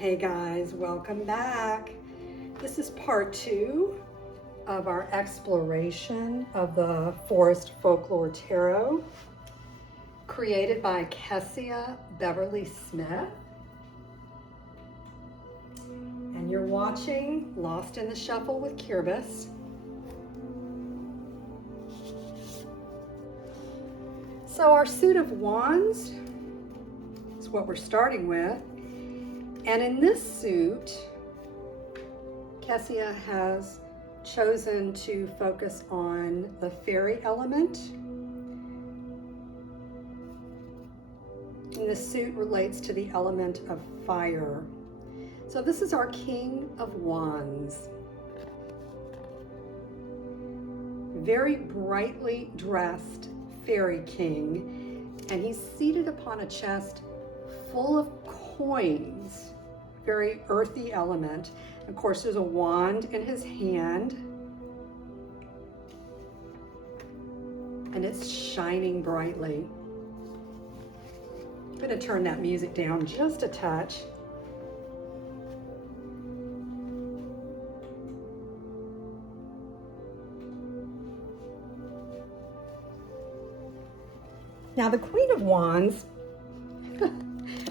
Hey guys, welcome back. This is part 2 of our exploration of the Forest Folklore Tarot, created by Kessia Beverley-Smith. And you're watching Lost in the Shuffle with Kirvis. So our suit of wands is what we're starting with. And in this suit, Kessia has chosen to focus on the fairy element. And this suit relates to the element of fire. So this is our King of Wands. Very brightly dressed fairy king, and he's seated upon a chest full of coins. Very earthy element. Of course, there's a wand in his hand, and it's shining brightly. I'm going to turn that music down just a touch. Now, the Queen of Wands,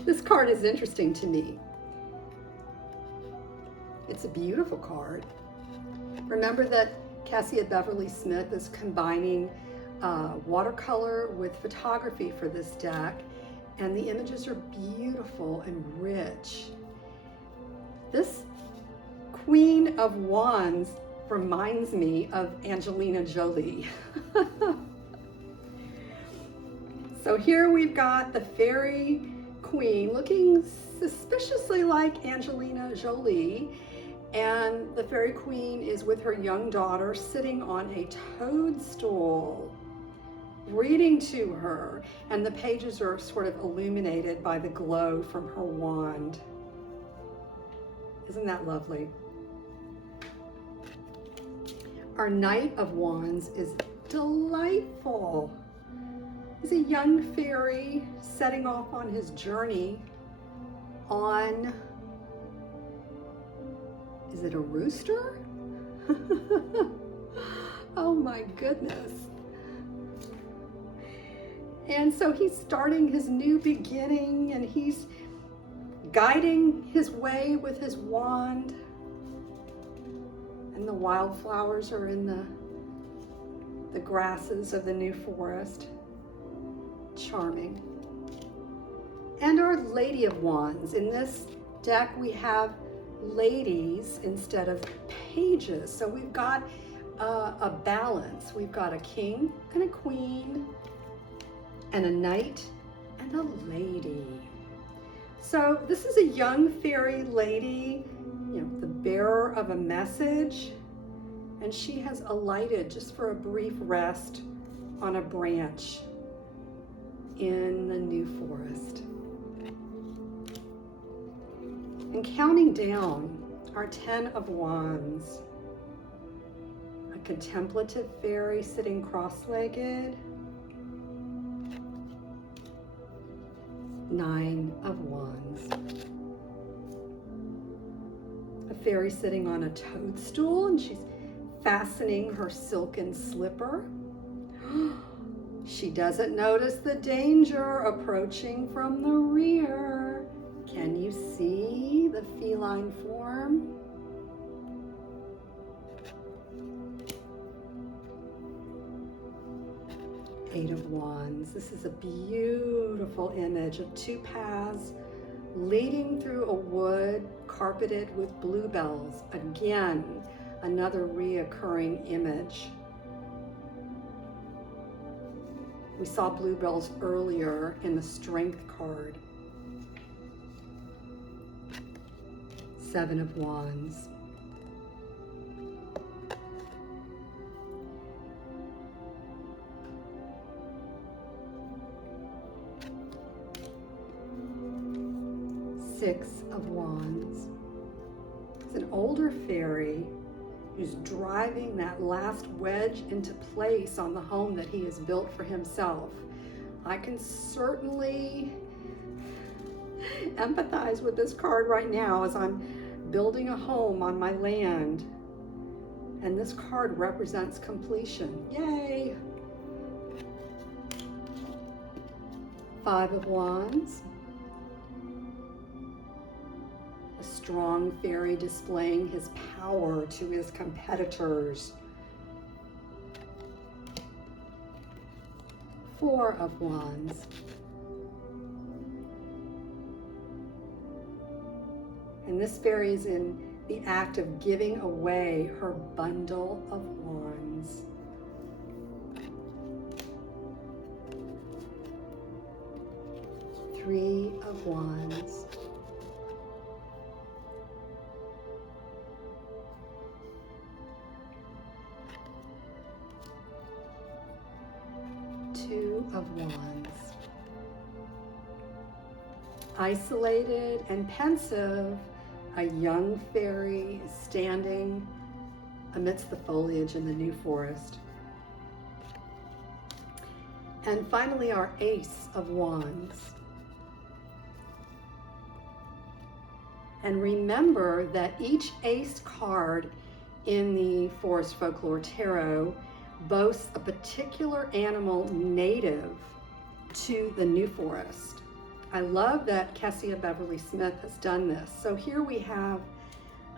this card is interesting to me. It's a beautiful card. Remember that Kessia Beverley-Smith is combining watercolor with photography for this deck, and the images are beautiful and rich. This Queen of Wands reminds me of Angelina Jolie. So here we've got the fairy queen looking suspiciously like Angelina Jolie, and the fairy queen is with her young daughter sitting on a toadstool, reading to her, and the pages are sort of illuminated by the glow from her wand. Isn't that lovely? Our Knight of Wands is delightful. He's a young fairy setting off on his journey on, is it a rooster? Oh my goodness. And so he's starting his new beginning, and he's guiding his way with his wand. And the wildflowers are in the grasses of the new forest. Charming. And our Lady of Wands. In this deck we have ladies instead of pages. So we've got a balance. We've got a king and a queen and a knight and a lady. So this is a young fairy lady, the bearer of a message, and she has alighted just for a brief rest on a branch in the new forest. And counting down, our 10 of Wands, a contemplative fairy sitting cross-legged, 9 of Wands, a fairy sitting on a toadstool, and she's fastening her silken slipper. She doesn't notice the danger approaching from the rear. Can you see the feline form? Eight of Wands. This is a beautiful image of two paths leading through a wood carpeted with bluebells. Again, another reoccurring image. We saw bluebells earlier in the Strength card. 7 of Wands. Six of Wands. It's an older fairy who's driving that last wedge into place on the home that he has built for himself. I can certainly empathize with this card right now as I'm building a home on my land. And this card represents completion. Yay! 5 of Wands. A strong fairy displaying his power to his competitors. 4 of Wands. And this fairy is in the act of giving away her bundle of wands. 3 of Wands. Two of Wands. Isolated and pensive, a young fairy is standing amidst the foliage in the new forest. And finally, our Ace of Wands. And remember that each ace card in the Forest Folklore Tarot boasts a particular animal native to the New Forest. I love that Kessia Beverley-Smith has done this. So here we have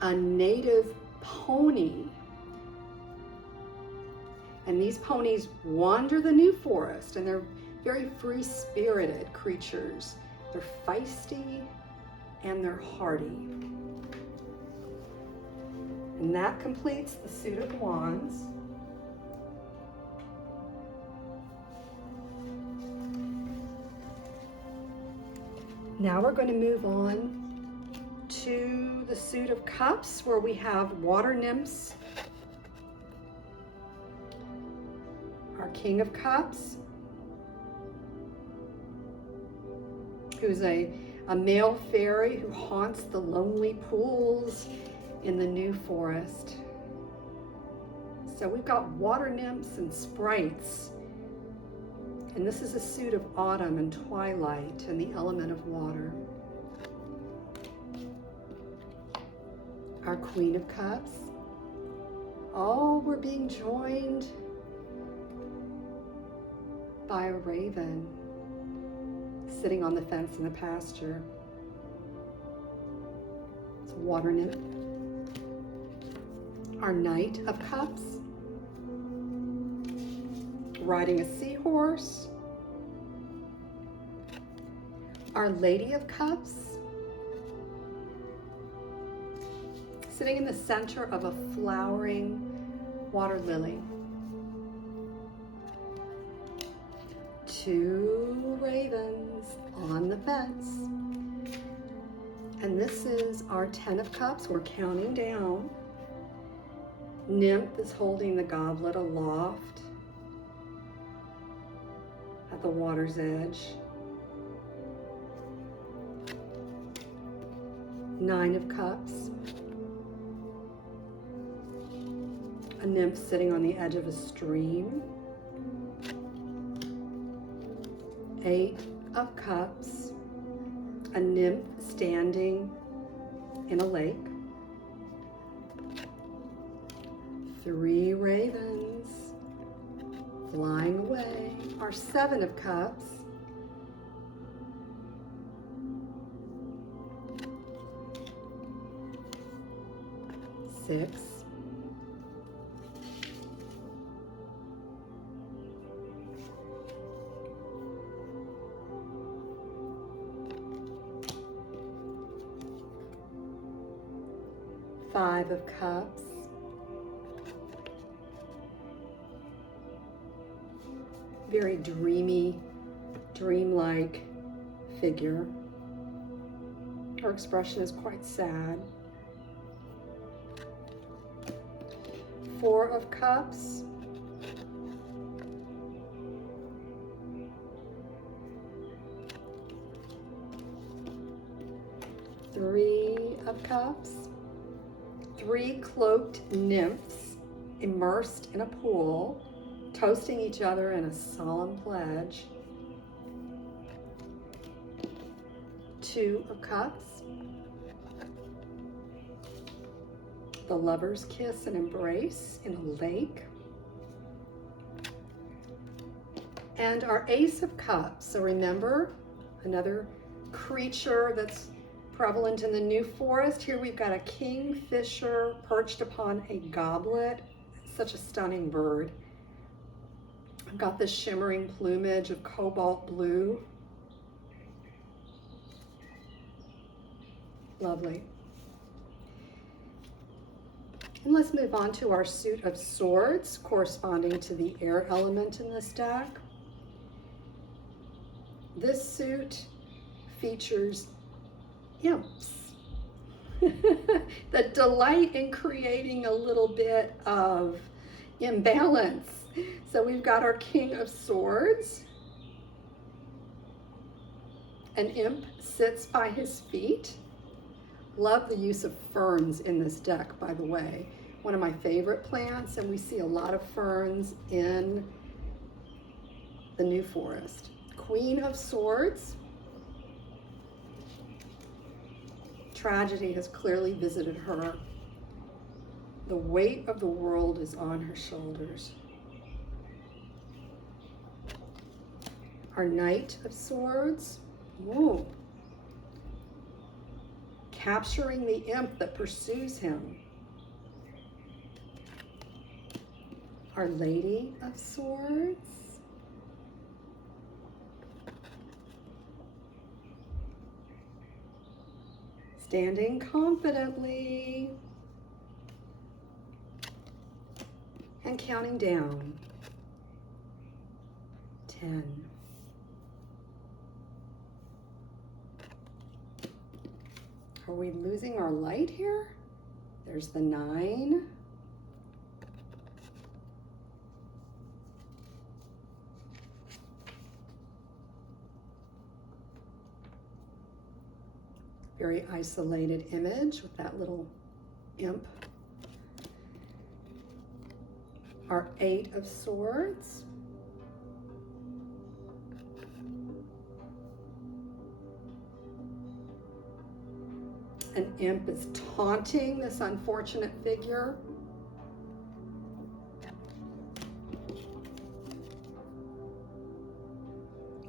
a native pony. And these ponies wander the New Forest, and they're very free-spirited creatures. They're feisty and they're hardy. And that completes the suit of wands. Now we're going to move on to the suit of cups, where we have water nymphs, our King of Cups, who's a male fairy who haunts the lonely pools in the New Forest. So we've got water nymphs and sprites. And this is a suit of autumn and twilight and the element of water. Our Queen of Cups. Oh, we're being joined by a raven sitting on the fence in the pasture. It's a water nymph. Our Knight of Cups, riding a seahorse. Our Lady of Cups, sitting in the center of a flowering water lily. 2 ravens on the fence. And this is our 10 of Cups. We're counting down. Nymph is holding the goblet aloft at the water's edge. 9 of Cups. A nymph sitting on the edge of a stream. 8 of Cups. A nymph standing in a lake. 3 ravens flying away. Our 7 of Cups. 6. 5 of Cups. Very dreamy, dreamlike figure. Her expression is quite sad. 4 of Cups. 3 of Cups. 3 cloaked nymphs immersed in a pool, toasting each other in a solemn pledge. Two of Cups, the Lover's Kiss and Embrace in a lake, and our Ace of Cups. So remember, another creature that's prevalent in the New Forest. Here we've got a kingfisher perched upon a goblet. Such a stunning bird. I've got this shimmering plumage of cobalt blue. Lovely. And let's move on to our suit of swords, corresponding to the air element in this deck. This suit features imps. The delight in creating a little bit of imbalance. So we've got our King of Swords. An imp sits by his feet. Love the use of ferns in this deck, by the way. One of my favorite plants, and we see a lot of ferns in the New Forest. Queen of Swords. Tragedy has clearly visited her. The weight of the world is on her shoulders. Our Knight of Swords. Ooh. Capturing the imp that pursues him. Our Lady of Swords. Standing confidently and counting down. 10. Are we losing our light here? There's the 9. Very isolated image with that little imp. Our 8 of Swords. An imp is taunting this unfortunate figure.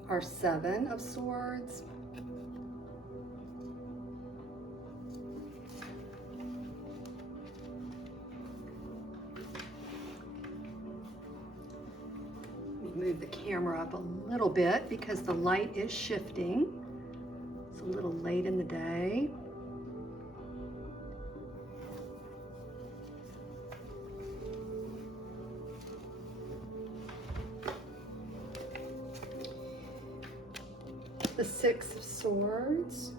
Our 7 of Swords. Move the camera up a little bit because the light is shifting. It's a little late in the day. The 6 of Swords.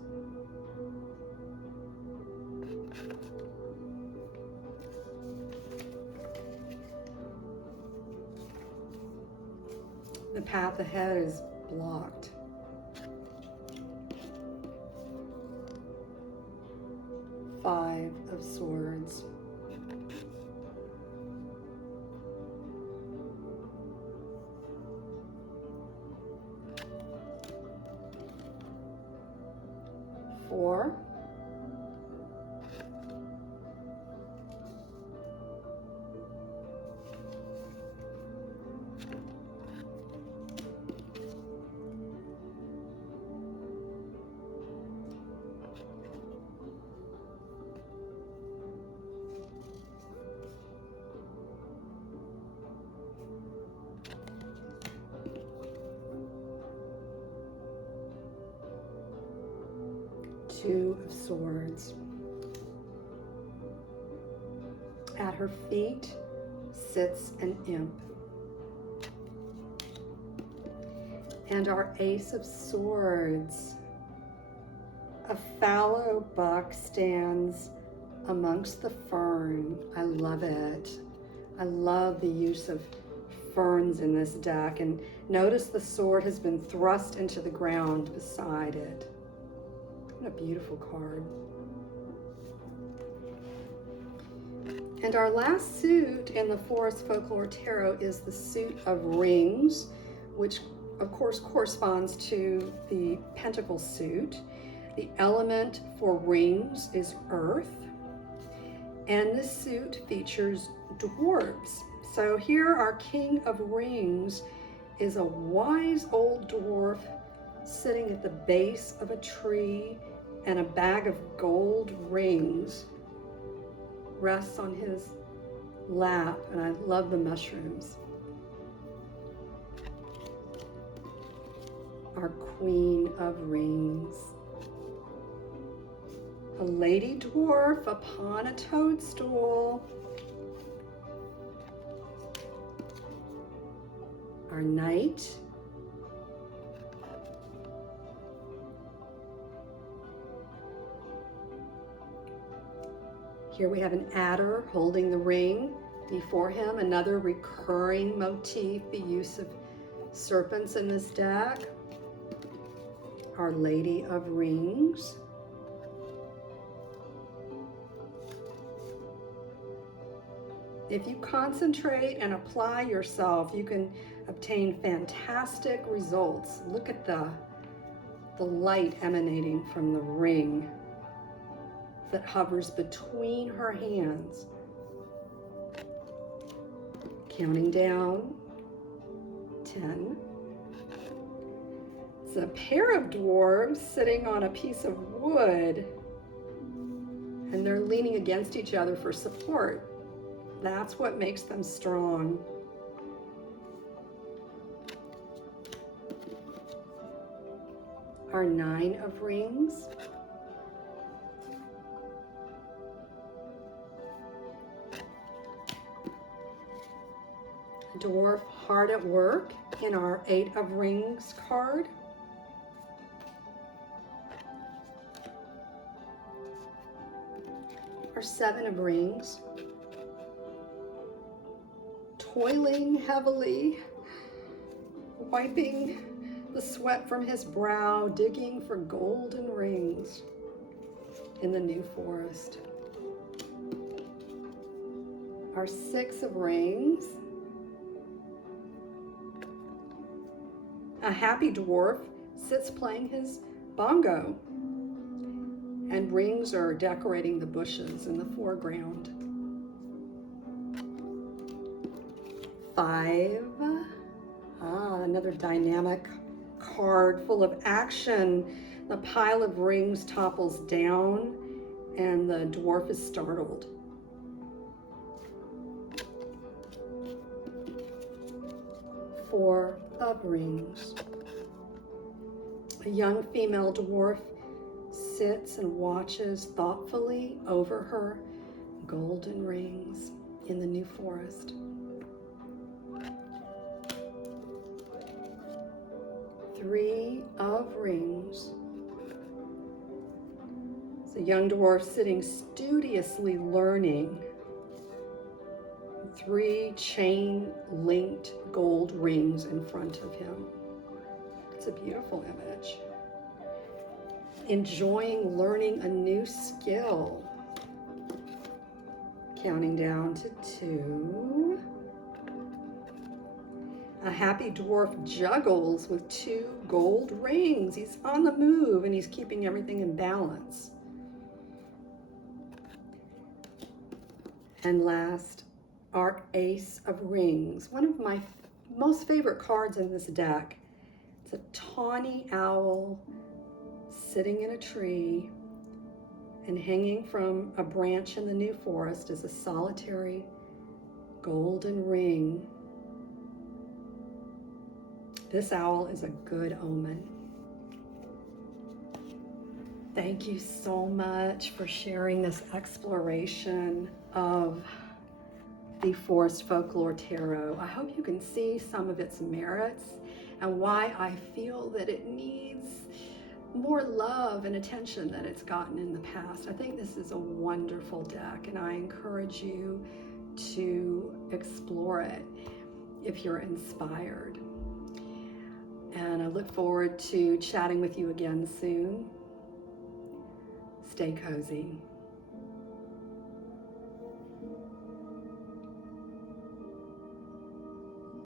The path ahead is blocked. Five of Swords. Four. Two of Swords. At her feet sits an imp. And our Ace of Swords. A fallow buck stands amongst the fern. I love it. I love the use of ferns in this deck. And notice the sword has been thrust into the ground beside it. What a beautiful card. And our last suit in the Forest Folklore Tarot is the suit of rings, which of course corresponds to the Pentacle suit. The element for rings is earth, and the suit features dwarves. So here our king of rings is a wise old dwarf sitting at the base of a tree, and a bag of gold rings rests on his lap, and I love the mushrooms. Our queen of rings. A lady dwarf upon a toadstool. Our knight. Here we have an adder holding the ring before him, another recurring motif, the use of serpents in this deck. Our Lady of Rings. If you concentrate and apply yourself, you can obtain fantastic results. Look at the light emanating from the ring that hovers between her hands. Counting down, 10. It's a pair of dwarves sitting on a piece of wood, and they're leaning against each other for support. That's what makes them strong. Our 9 of rings. Dwarf hard at work in our 8 of rings card. Our 7 of rings. Toiling heavily, wiping the sweat from his brow, digging for golden rings in the new forest. Our 6 of rings. A happy dwarf sits playing his bongo, and rings are decorating the bushes in the foreground. 5, another dynamic card full of action. The pile of rings topples down and the dwarf is startled. 4 of rings. A young female dwarf sits and watches thoughtfully over her golden rings in the new forest. 3 of rings. It's a young dwarf sitting studiously learning. 3 chain-linked gold rings in front of him. It's a beautiful image. Enjoying learning a new skill. Counting down to 2. A happy dwarf juggles with 2 gold rings. He's on the move and he's keeping everything in balance. And last, our Ace of Rings. One of my most favorite cards in this deck. It's a tawny owl sitting in a tree, and hanging from a branch in the new forest is a solitary golden ring. This owl is a good omen. Thank you so much for sharing this exploration of the Forest Folklore Tarot. I hope you can see some of its merits and why I feel that it needs more love and attention than it's gotten in the past. I think this is a wonderful deck, and I encourage you to explore it if you're inspired. And I look forward to chatting with you again soon. Stay cozy.